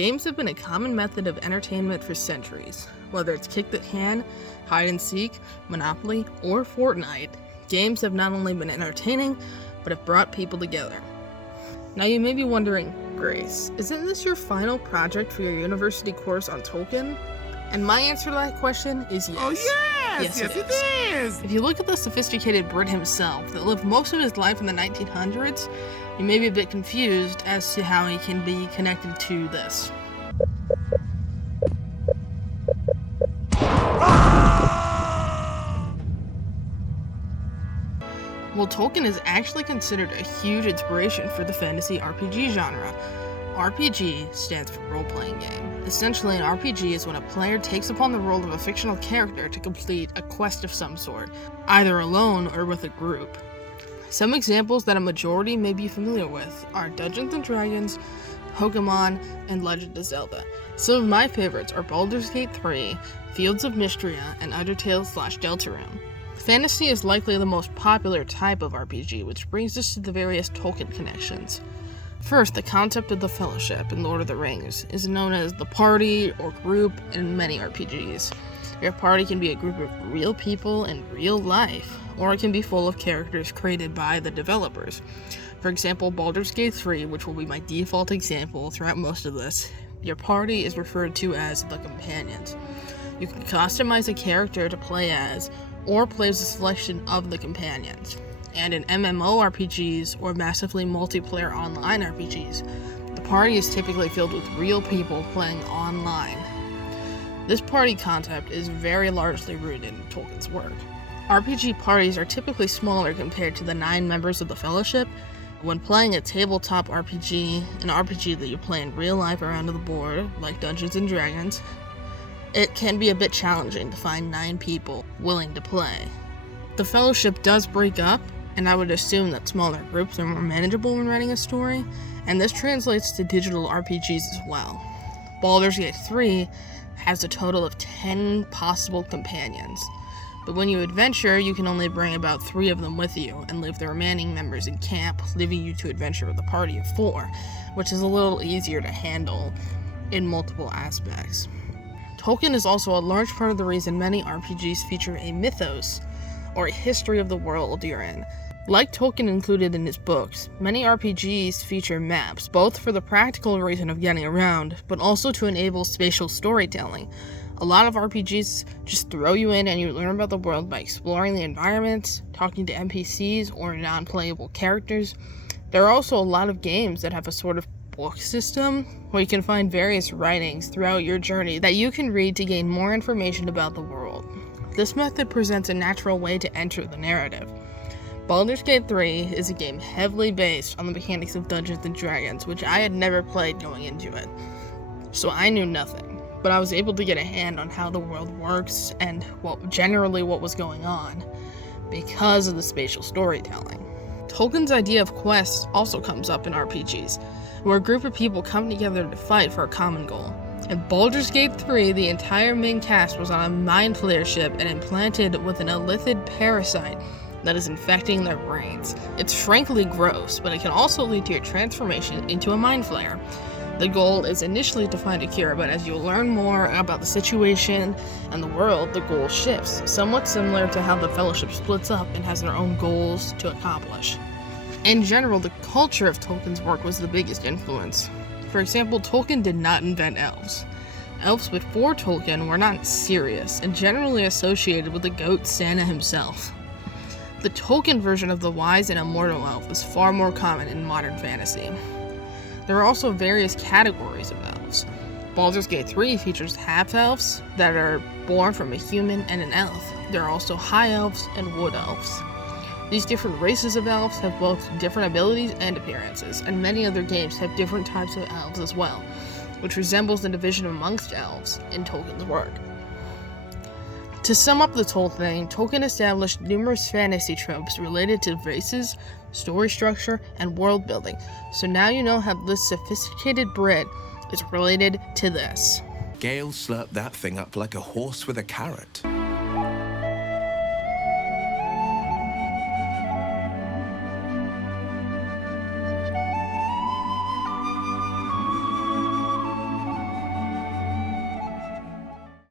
Games have been a common method of entertainment for centuries. Whether it's kick the can, hide and seek, Monopoly, or Fortnite, games have not only been entertaining, but have brought people together. Now you may be wondering, Grace, isn't this your final project for your university course on Tolkien? And my answer to that question is yes. Oh yes, it is. If you look at the sophisticated Brit himself that lived most of his life in the 1900s, you may be a bit confused as to how he can be connected to this. Well, Tolkien is actually considered a huge inspiration for the fantasy RPG genre. RPG stands for role-playing game. Essentially, an RPG is when a player takes upon the role of a fictional character to complete a quest of some sort, either alone or with a group. Some examples that a majority may be familiar with are Dungeons & Dragons, Pokemon, and Legend of Zelda. Some of my favorites are Baldur's Gate 3, Fields of Mystria, and Undertale/Deltarune. Fantasy is likely the most popular type of RPG, which brings us to the various Tolkien connections. First, the concept of the Fellowship in Lord of the Rings is known as the party or group in many RPGs. Your party can be a group of real people in real life, or it can be full of characters created by the developers. For example, Baldur's Gate 3, which will be my default example throughout most of this, your party is referred to as the Companions. You can customize a character to play as, or play as a selection of the Companions. And in MMORPGs or massively multiplayer online RPGs, the party is typically filled with real people playing online. This party concept is very largely rooted in Tolkien's work. RPG parties are typically smaller compared to the 9 members of the Fellowship. When playing a tabletop RPG, an RPG that you play in real life around the board, like Dungeons & Dragons, it can be a bit challenging to find 9 people willing to play. The Fellowship does break up, and I would assume that smaller groups are more manageable when writing a story, and this translates to digital RPGs as well. Baldur's Gate 3 has a total of 10 possible companions, but when you adventure, you can only bring about 3 of them with you and leave the remaining members in camp, leaving you to adventure with a party of 4, which is a little easier to handle in multiple aspects. Tolkien is also a large part of the reason many RPGs feature a mythos, or a history of the world you're in. Like Tolkien included in his books, many RPGs feature maps, both for the practical reason of getting around, but also to enable spatial storytelling. A lot of RPGs just throw you in and you learn about the world by exploring the environments, talking to NPCs or non-playable characters. There are also a lot of games that have a sort of book system where you can find various writings throughout your journey that you can read to gain more information about the world. This method presents a natural way to enter the narrative. Baldur's Gate 3 is a game heavily based on the mechanics of Dungeons & Dragons, which I had never played going into it, so I knew nothing, but I was able to get a hand on how the world works and what was going on because of the spatial storytelling. Tolkien's idea of quests also comes up in RPGs, where a group of people come together to fight for a common goal. In Baldur's Gate 3, the entire main cast was on a mind flayer ship and implanted with an illithid parasite that is infecting their brains. It's frankly gross, but it can also lead to your transformation into a mind flayer. The goal is initially to find a cure, but as you learn more about the situation and the world, the goal shifts, somewhat similar to how the Fellowship splits up and has their own goals to accomplish. In general, the culture of Tolkien's work was the biggest influence. For example, Tolkien did not invent elves. Elves before Tolkien were not serious and generally associated with the goat Santa himself. The Tolkien version of the wise and immortal elf is far more common in modern fantasy. There are also various categories of elves. Baldur's Gate 3 features half-elves that are born from a human and an elf. There are also high elves and wood elves. These different races of elves have both different abilities and appearances, and many other games have different types of elves as well, which resembles the division amongst elves in Tolkien's work. To sum up this whole thing, Tolkien established numerous fantasy tropes related to races, story structure, and world building, so now you know how this sophisticated Brit is related to this. Gale slurped that thing up like a horse with a carrot.